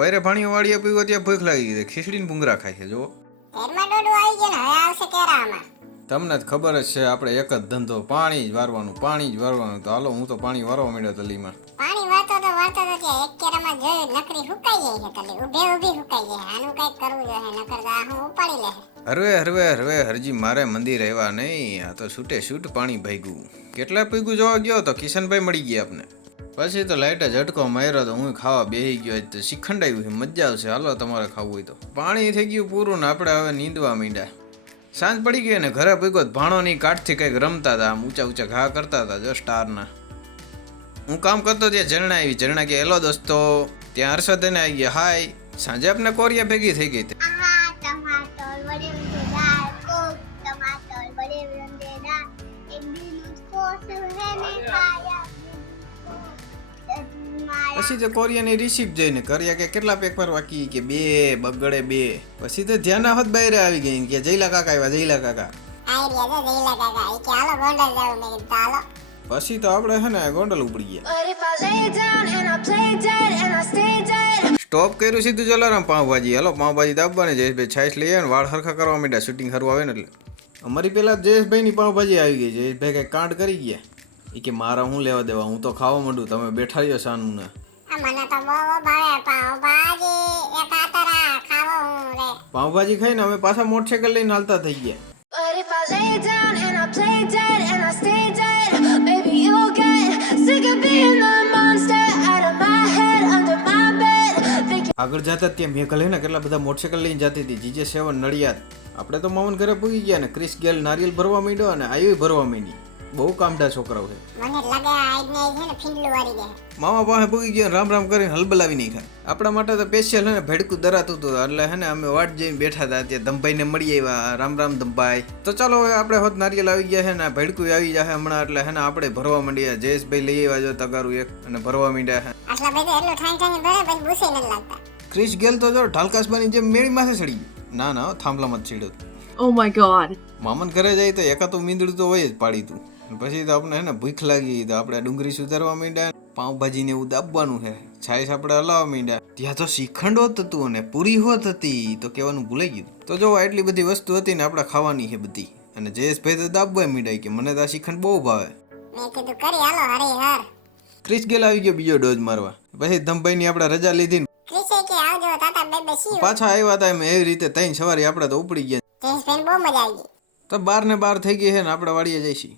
હવારે પાણી વાળીએ પીવો ત્યાં ભૂખ લાગી ગઈ, ખીચડીને ભૂંગરા ખાય છે જો. ઘરમાં ડોડું આવી ગયું ને, હવે આવશે કેરામાં. તમને જ ખબર જ છે આપણે એક જ ધંધો, પાણી જ વારવાનું. તો હાલો હું તો પાણી વારવા માંડ્યો તલીમાં. પાણી વાળતો તો ત્યાં એક કેરામાં જોયું નકરી હુકાઈ જાય છે તલી, ઊભી હુકાઈ જાય. આનું કઈક કરવું જોઈએ, નકર તો આ હું ઉપાડી લે. હરવે હરજી મારે મંદિર આવ્યા નહીં, આ તો છૂટ પાણી ભાગ્યું. કેટલા પીગું જોવા ગયો તો કિશનભાઈ મળી ગયા આપને. પછી તો લાઈટ ઝટકો માર્યો તો હું ખાવા બેસી ગયો. તો શ્રીખંડ આવ્યું છે, મજા આવશે, હાલો તમારે ખાવું હોય તો. પાણી થઈ ગયું પૂરું ને આપણે હવે નીંદવા માંડ્યા. સાંજ પડી ગઈ ને ઘરે ભેગો ભાણોની કાઠથી કંઈક રમતા હતા, આમ ઊંચા ઘા કરતા હતા જો સ્ટારના. હું કામ કરતો ત્યાં ઝરણા આવી. ઝરણા કે હેલો દોસ્તો. ત્યાં હર્ષદને આવી ગયા હાય. સાંજે આપણે કોરિયા ભેગી થઈ ગઈ. પછી તો કોરિયાની રિસીપ્ટ જોઈને કર્યા કે કેટલા પેપર બાકી, કે 2 બગડે 2. પછી તો ધ્યાન હોત બહાર આવી ગઈ કે જયલા કાકા આવ્યા, જયલા કાકા. પછી તો આપણે હે ને ગોંડલ ઉપડી ગયા. સ્ટોપ કર્યું સીધું જલારામ પાવભાજી. હાલો પાવભાજી દાબવાની. જયેશભાઈ છાશ લઈ આવે ને વાળ હરખા કરવા માંડ્યા, શૂટિંગ હરવા આવે ને એટલે. અમારી પેલા જયેશભાઈની પાવભાજી આવી ગઈ. જયેશભાઈ કઈ કાંડ કરી ગયા. એ કે મારા હું લેવા દેવા, હું તો ખાવા માંડું, તમે બેઠા રહ્યો સાનું ને. પાવભાજી ખાઈને અમે પાછા મોટરસાઇકલ લઈને હાલતા થઈ ગયા. આગળ જતા ત્યાં મેઘલ હે ને કેટલા બધા મોટરસાઇકલ લઈને જતી હતી. GJ7 નડિયાદ. આપણે તો મામન ઘરે પૂગી ગયા ને ક્રિસ ગેલ નારિયેલ ભરવા માંડ્યો અને આયુ ભરવા માંડી. બહુ કામડા છોકરાઓ છે. મામા પાસે પૂગી ગયા, રામ કરીને હલબલાવી નહીં ખાય. આપણા માટે તો સ્પેશિયલ હે ને ભેડકું દરાતું હતું, એટલે હે ને અમે વાટ જઈને બેઠા હતા. ત્યાં ધમભાઈને મળી આવ્યા. રામ ધમભાઈ. તો ચાલો હવે આપણે હોત નારિયેલ આવી ગયા છે ને ભેડકું આવી જાય હમણાં, એટલે હે ને આપણે ભરવા માંડ્યા. જયેશભાઈ લઈ આવ્યા જો તગારું એક અને ભરવા માંડ્યા. ક્રિસ ગેલ તો જો ઢાલકાસબાની જેમ મેળી માથે ચડી ગયું. ના થાંભલામાં જ ચડ્યો. Oh my god. મામન ઘરે જાય તો એકાતું મીંદડું તો હોય જ પાડી તું. પછી તો આપણે હે ને ભૂખ લાગી તો આપણે ડુંગળી સુધારવા માંડ્યા. પાઉંભાજી ને એવું દાબવાનું છે. છાશ આપણે હલાવવા માંડ્યા. ત્યાં તો શ્રીખંડ હોત હતું અને પૂરી હોત હતી તો કહેવાનું ભૂલાઈ ગયું. તો જો એટલી બધી વસ્તુ હતી ને આપણે ખાવાની છે બધી. અને જયેશભાઈ તો દાબવા માંડ્યા કે મને તો આ શ્રીખંડ બહુ ભાવે. ક્રિસ ગેલ આવી ગયો બીજો ડોઝ મારવા. પછી ધમભાઈની આપણે રજા લીધી. પાછા આવ્યા હતા એમ એવી રીતે 3 સવારી આપણે તો ઉપડી ગયા. તો 12 ને 12 થઈ ગઈ છે ને આપણે વાડીએ જઈશું.